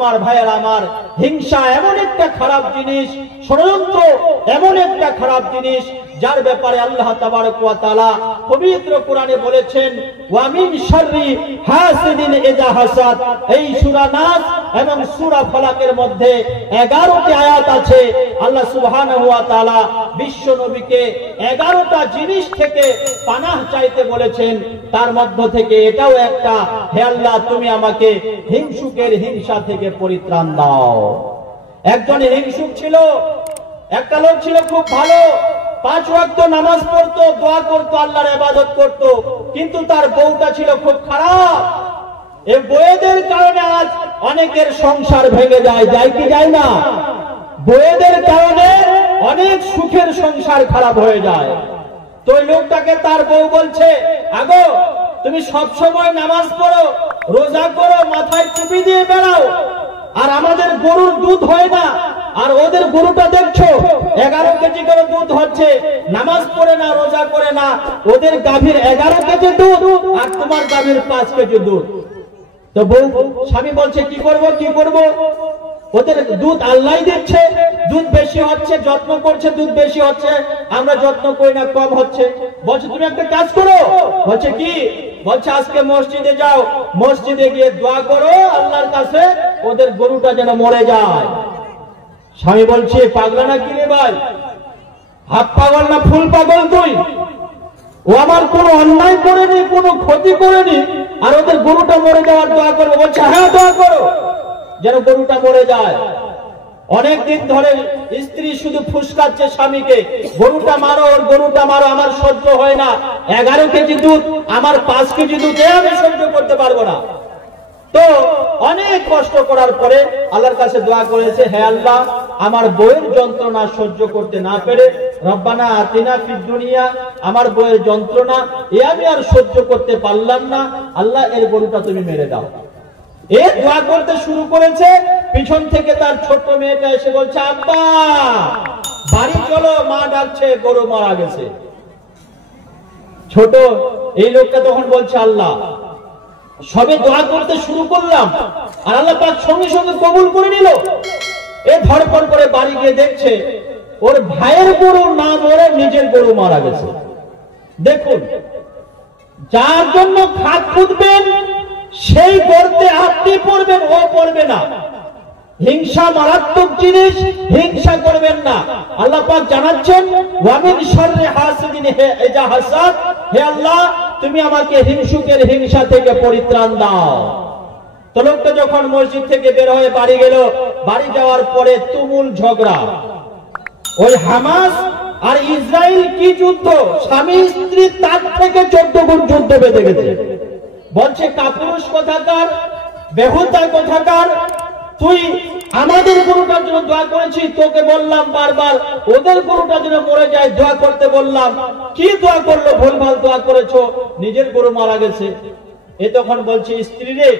আমার ভাইয়েরা আমার, হিংসা এমন একটা খারাপ জিনিস, ষড়যন্ত্র এমন একটা খারাপ জিনিস যার ব্যাপারে আল্লাহ তাবারক ওয়া তাআলা পবিত্র কোরআনে বলেছেন ওয়া মিন শাররি হাসিদিন ইযা হাসাদ। এই সূরা নাস এবং সূরা ফালাকের মধ্যে 11টি আয়াত আছে। আল্লাহ সুবহানাহু ওয়া তাআলা বিশ্ব নবীকে 11টা জিনিস থেকে পানাহ চাইতে বলেছেন। তার মধ্য থেকে এটাও একটা, হে আল্লাহ তুমি আমাকে হিংসুকের হিংসা থেকে পরিত্রাণ দাও। একজন হিংসুক ছিল, একটা লোক ছিল খুব ভালো, 5 ওয়াক্ত নামাজ পড়তো, দোয়া করতো, আল্লাহর ইবাদত করতো, কিন্তু তার বউটা ছিল খুব খারাপ। এই বউদের কারণে আজ অনেকের সংসার ভেঙে যায়, যায় কি যায় না? বউদের কারণে অনেক সুখের সংসার খারাপ হয়ে যায়। তো ওই লোকটাকে তার বউ বলছে, আগো তুমি সব সময় নামাজ পড়ো, রোজা করো, মাথায় টুপি দিয়ে বেড়াও, আর আমাদের গরুর দুধ হয় না, আর ওদের গরুটা দেখছো 11 কেজি করে দুধ হচ্ছে, নামাজ পড়ে না, রোজা করে না, ওদের গাভীর 11 কেজি দুধ আর তোমার গাভীর 5 কেজি দুধ। তো বউ স্বামী বলছে কি করব কি করব, ওদের দুধ আল্লাহই দিচ্ছে, দুধ বেশি হচ্ছে, যত্ন করছে, দুধ বেশি হচ্ছে, আমরা যত্ন করি না, কম হচ্ছে। বলছে তুমি একটা কাজ করো। বলছে কি? বলছে আজকে মসজিদে যাও, মসজিদে গিয়ে দোয়া করো আল্লাহর কাছে ওদের গরুটা যেন মরে যায়। স্বামী বলছে পাগলা না কি রে ভাই, হাফ পাগল না ফুল পাগল তুই? ও আমার কোন অন্যায় করেনি, কোনো ক্ষতি করেনি, আর ওদের গরুটা মরে যাওয়ার দোয়া করবো? বলছে হ্যাঁ দোয়া করো যেন গরুটা মরে যায়। অনেক দিন ধরে স্ত্রী শুধু ফুসকাচ্ছে স্বামীকে, গরুটা মারো, ওর গরুটা মারো, আমার সহ্য হয় না, 11 কেজি দুধ, আমার 5 কেজি দুধ আমি সহ্য করতে পারবো না। তো অনেক কষ্ট করার পরে আল্লাহর কাছে দোয়া করেছে, হে আল্লাহ আমার বউয়ের যন্ত্রণা সহ্য করতে না পেরে, রব্বানা আতিনা ফিদ দুনিয়া, আমার বউয়ের যন্ত্রণা এ আমি আর সহ্য করতে পারলাম না, আল্লাহ এর গরুটা তুমি মেরে দাও। এ দোয়া করতে শুরু করেছে, পিছন থেকে তার ছোট্ট মেয়েটা এসে বলছে আব্বা বাড়ি চলো, মা ডাকছে, গরু মারা গেছে। ছোট এই লোকটা তখন বলছে আল্লাহ সবে দোয়া করতে শুরু করলাম আর আল্লাহ পাক সঙ্গে সঙ্গে কবুল করে নিল। এ ধরপড় করে বাড়ি গিয়ে দেখছে ওর ভাইয়ের গরু না মরে নিজের গরু মারা গেছে। দেখুন, যার জন্য খাদ খুঁজবেন সেই গর্তে আপনি পড়বেন, ও পড়বে না। হিংসা মারাত্মক জিনিস, হিংসা করবেন না। আল্লাহ পাক জানাচ্ছেন ওয়া মিন শাররি হাসিদিন ইযা হাসাদ, হে আল্লাহ তুমি আমাকে হিংসুকের হিংসা থেকে পরিত্রাণ দাও। তো লোকটা যখন মসজিদ থেকে বের হয়ে বাড়ি গেল, বাড়ি যাওয়ার পরে তুমুল ঝগড়া। ওই হামাস আর ইসরায়েল কি যুদ্ধ, স্বামী স্ত্রী তার থেকে 14 গুণ যুদ্ধ বেঁধে গেছে। বলছে কাপুরুষ কোথাকার, বেহুদা কোথাকার, তুই আমাদের গরুটার জন্য দোয়া করেছিস, তোকে বললাম বারবার ওদের গরুটা যেন মরে যায় দোয়া করতে বললাম, কি দোয়া করলো, ভুলভাল দোয়া করেছো, নিজের গরু মারা গেছে। এ তখন বলছে স্ত্রী রে,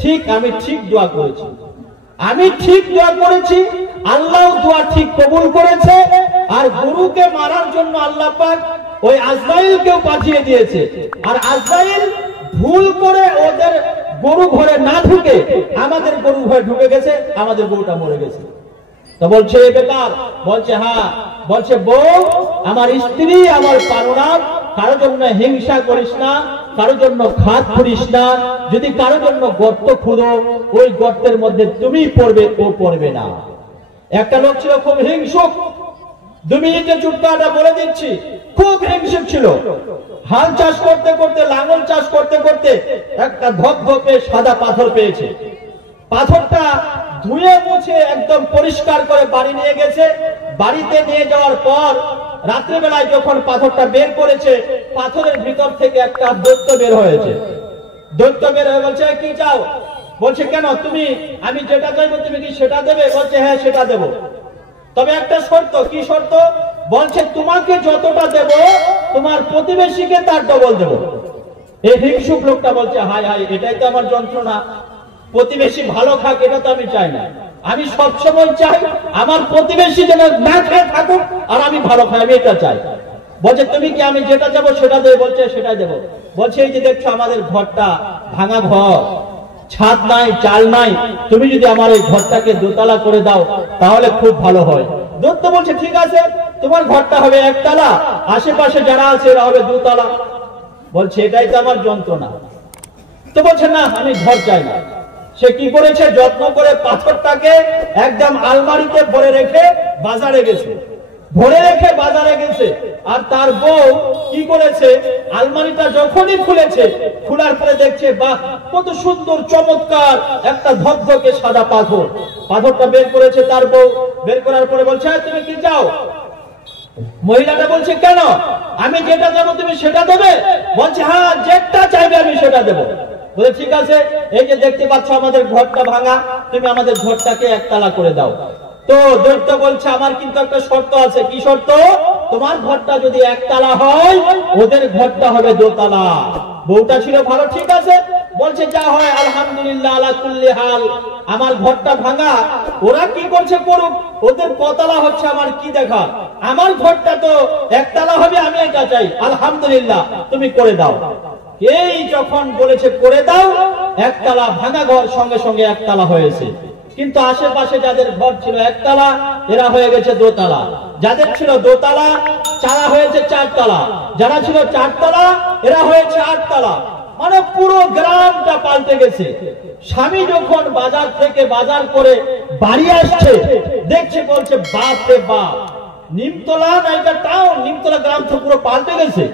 ঠিক আমি ঠিক দোয়া করেছি, আমি ঠিক দোয়া করেছি, আল্লাহ দোয়া ঠিক কবুল করেছে, আর গরুকে মারার জন্য আল্লাহ পাক ওই আজরাইলকেও পাঠিয়ে দিয়েছে, আর আজরাইল ভুল করে ওদের গরু ঘরে না ঢুকে আমাদের গরু ঘরে ঢুকে গেছে, আমাদের গরুটা মরে গেছে। তো বলছে এ বেকার, বলছে হ্যাঁ, বলছে বউ আমার স্ত্রী আমার পারনাম, কারো জন্য হিংসা করিস না, কারো জন্য খাদ করিস না, যদি কারো জন্য গর্ত খুঁড়ো ওই গর্তের মধ্যে তুমি পড়বে, ও পড়বে না। একটা লোক ছিল খুব হিংসুক, 2 মিনিটে চুটকাটা বলে দিচ্ছি, খুব হিংসুক ছিল। হাল চাষ করতে করতে, লাঙল চাষ করতে করতে একটা ধপধপে সাদা পাথর পেয়েছে। পাথরটা ধুয়ে মুছে একদম পরিষ্কার করে বাড়ি নিয়ে গেছে। বাড়িতে নিয়ে যাওয়ার পর রাত্রিবেলায় যখন পাথরটা বের করেছে, পাথরের ভিতর থেকে একটা দৈত্য বের হয়েছে। দৈত্য বের হয়ে বলছে কি চাও? বলছে কেন, তুমি আমি যেটা চাইবো তুমি কি সেটা দেবে? বলছে হ্যাঁ সেটা দেব, তবে একটা শর্ত। কি শর্ত? বলছে তোমাকে যতটা দেব তোমার প্রতিবেশীকে তার ডবল দেব। এই হিংসুক লোকটা বলছে হায় হায়, এটাই তো আমার যন্ত্রণা, প্রতিবেশী ভালো খাক এটা তো আমি চাই না, আমি সবসময় চাই আমার প্রতিবেশী যেন না খেয়ে থাকুক আর আমি ভালো খাই, আমি এটা চাই। বলছে তুমি কি আমি যেটা যাবো সেটা দেবো? বলছে সেটাই দেবো। বলছে এই যে দেখছো আমাদের ঘরটা ভাঙা ঘর, ছাদ নাই, চাল নাই, তুমি যদি আমার এই ঘরটাকে দোতলা করে দাও তাহলে খুব ভালো হয়। দৈত্য বলছে ঠিক আছে, তোমার ঘরটা হবে একতলা, আশেপাশে যারা আছে এরা হবে দুতলা। বলছে এটাই তো আমার যন্ত্রণা। তো বলছে না, আমি ঘর চাই না। সে কি করেছে, যত্ন করে পাথরটাকে একদম আলমারিতে ভরে রেখে বাজারে গেছে, আর তার বউ কি করেছে, আলমারিটা যখনই খুলেছে, খোলার পরে দেখছে বাহ কত সুন্দর চমৎকার একটা ধকধকে সাদা পাথরটা বের করেছে তার বউ। বের করার পরে বলছে তুমি কি চাও? মহিলাটা বলছে কেন, আমি যেটা দেবো তুমি সেটা দেবে? বলছে হ্যাঁ, যেটা চাইবে আমি সেটা দেবো। বলে ঠিক আছে, এই যে দেখতে পাচ্ছ আমাদের ঘরটা ভাঙা, তুমি আমাদের ঘরটাকে একতলা করে দাও। তো দৈত্য বলছে আমার কিন্তু একটা শর্ত আছে। কি শর্ত? তোমার ঘরটা যদি একতলা হয়, ওদের ঘরটা হবে দোতলা। বউটা ছিল ভালো, ঠিক আছে, বলছে যা হয় আলহামদুলিল্লাহ আলা কুল্লি হাল। আমার ঘরটা ভাঙা, ওরা কি করছে করুক, ওদের কতলা হচ্ছে আমার কি দেখা, আমার ঘরটা তো একতলা হবে, আমি এটা চাই, আলহামদুলিল্লাহ তুমি করে দাও। এই যখন বলেছে করে দাও, একতলা ভাঙা ঘর সঙ্গে সঙ্গে একতলা হয়েছে। কিন্তু আশেপাশে যাদের ঘর ছিল একতলা, এরা হয়ে গেছে দোতলা। যাদের ছিল দোতলা, তারা হয়েছে চারতলা। যারা ছিল চারতলা, এরা হয়েছে আটতলা। মানে পুরো গ্রামটা পাল্টে গেছে। স্বামী যখন বাজার থেকে বাজার করে বাড়ি আসছে, দেখছে, বলছে বাপ রে বাপ, নিমতলা না এটা টাউন, নিমতলা গ্রাম তো পুরো পাল্টে গেছে।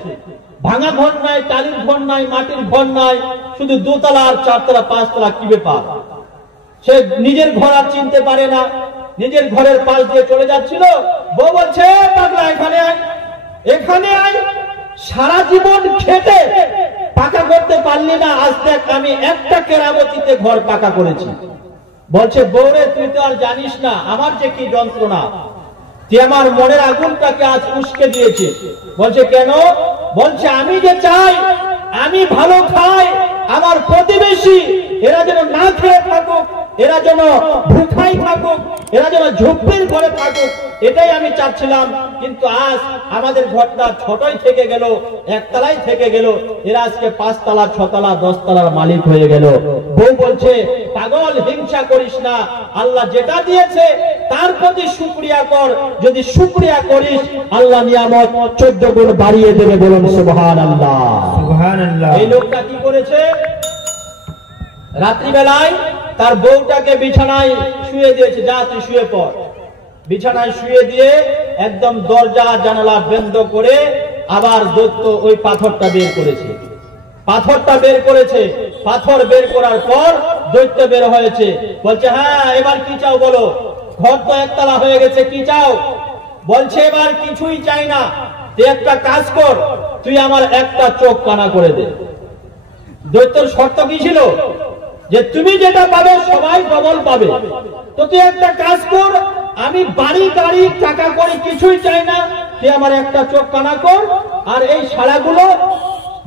ভাঙা ঘর নাই, টালির ঘর নাই, মাটির ঘর নাই, শুধু দোতলা আর চারতলা পাঁচতলা। কি ব্যাপার? সে নিজের ঘর আর চিনতে পারে না, নিজের ঘরের পাশ দিয়ে চলে যাচ্ছিল। বউ বলছে পাগলা এখানে আয়, এখানে আয়, সারা জীবন খেটে পাকা করতে পারলি না, আজ দেখ আমি একটা কেরামতিতে ঘর পাকা করেছি। বলছে বউরে তুই তো আর জানিস না আমার যে কি যন্ত্রণা, তুই আমার মনের আগুনটাকে আজ উস্কে দিয়েছিস। বলছে কেন? বলছে আমি যে চাই আমি ভালো খাই, আমার প্রতিবেশী এরা যেন না খেয়ে থাকুক, এরা যেন ভুখাই থাকুক, এরা যেন ঝুপড়ির ঘরে থাকুক, এটাই আমি চাচ্ছিলাম। কিন্তু আজ আমাদের ঘরটা ছোটই থেকে গেল, একতলাই থেকে গেল, এরা আজকে পাঁচতলা, ছতলা, দশতলার মালিক হয়ে গেল। বউ বলছে পাগল, হিংসা করিস না, আল্লাহ যেটা দিয়েছে তার প্রতি শুকরিয়া কর। যদি শুকরিয়া করিস, আল্লাহ নিয়ামত 14 গুণ বাড়িয়ে দেবে। বলুন সুবহানাল্লাহ, সুবহানাল্লাহ। এই লোকটা কি করেছে, রাত্রিবেলায় তার বউটাকে বিছানায় শুয়ে দিয়েছে, যা তুই শুয়ে পড়। বিছানায় শুয়ে দিয়ে একদম দরজা জানালা বন্ধ করে আবার দৈত্য ওই পাথরটা বের করেছে। পাথর বের করার পর দৈত্য বের হয়েছে। বলছে হ্যাঁ এবার কি চাও বলো? ঘর তো একতলা হয়ে গেছে, কি চাও? বলছে এবার কিছুই চাই না, তুই একটা কাজ কর, তুই আমার একটা চোখ কানা করে দে। দৈত্যর শর্ত কি ছিল? যে তুমি যেটা পাবে সবাই ডবল পাবে। তো তুই একটা কাজ কর, আমি বাড়ি গাড়ি টাকা করে কিছুই চাই না, তুই আমার একটা চোখ কানা কর, আর এই শালাগুলো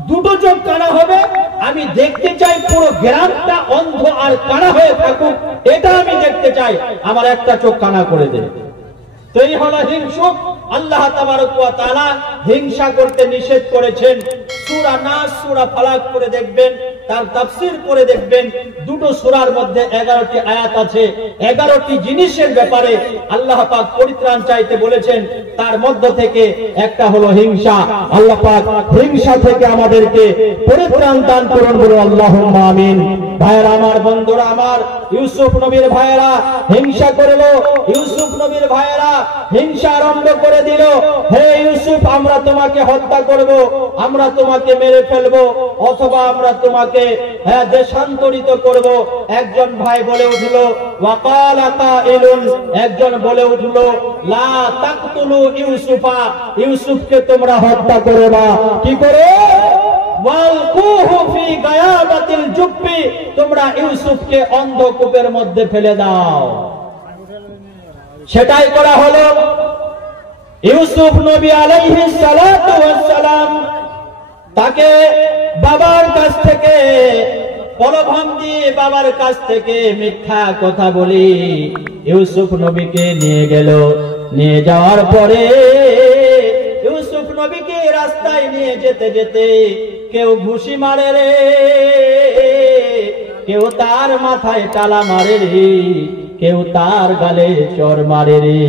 দুটো চোখ কানা হবে। আমি দেখতে চাই পুরো গ্রামটা অন্ধ আর কানা হয়ে থাকুক, এটা আমি দেখতে চাই, আমার একটা চোখ কানা করে দে। তো এই হলো হিংসুক। আল্লাহ তাবারক ওয়া তাআলা হিংসা করতে নিষেধ করেছেন। সূরা নাস, সূরা ফালাক করে দেখবেন, তার তাফসীর করে দেখবেন, দুটো সূরার মধ্যে 11টি আয়াত আছে। 11টি জিনিসের ব্যাপারে আল্লাহ পাক পরিত্রাণ চাইতে বলেছেন। তার মধ্য থেকে একটা হলো হিংসা। আল্লাহ পাক হিংসা থেকে আমাদেরকে পরিত্রাণ দান করুন, বলো আল্লাহুম্মা আমিন। ভাইরা আমার, বন্ধুরা আমার, ইউসুফ নবীর ভাইরা হিংসা করলো। ইউসুফ নবীর ভাইরা হিংসা আরম্ভ করে দিল। হে ইউসুফ, আমরা তোমাকে হত্যা করব, আমরা তোমাকে মেরে ফেলবো, অথবা আমরা তোমাকে দেশান্তরিত করব। একজন ভাই বলে উঠলো ওয়াকালা কাইলুন, একজন বলে উঠলো লা তাকতুলু ইউসুফা, ইউসুফকে তোমরা হত্যা করো না। কি করে? ওয়ালকুহু ফি গায়াবাতিল জুব্বি, তোমরা ইউসুফকে অন্ধকূপের মধ্যে ফেলে দাও। সেটাই করা হলো। ইউসুফ নবী আলাইহিস সালাতু ওয়াস সালাম তাকে বাবার কাছ থেকে প্রলোভন দিয়ে, বাবার কাছ থেকে মিথ্যা কথা বলি ইউসুফ নবীকে নিয়ে গেল। নিয়ে যাওয়ার পরে ইউসুফ নবীকে রাস্তায় নিয়ে যেতে যেতে কেউ ঘুষি মারে রে, কেউ তার মাথায় টালা মারে রে, কেউ তার গালে চর মারে রে।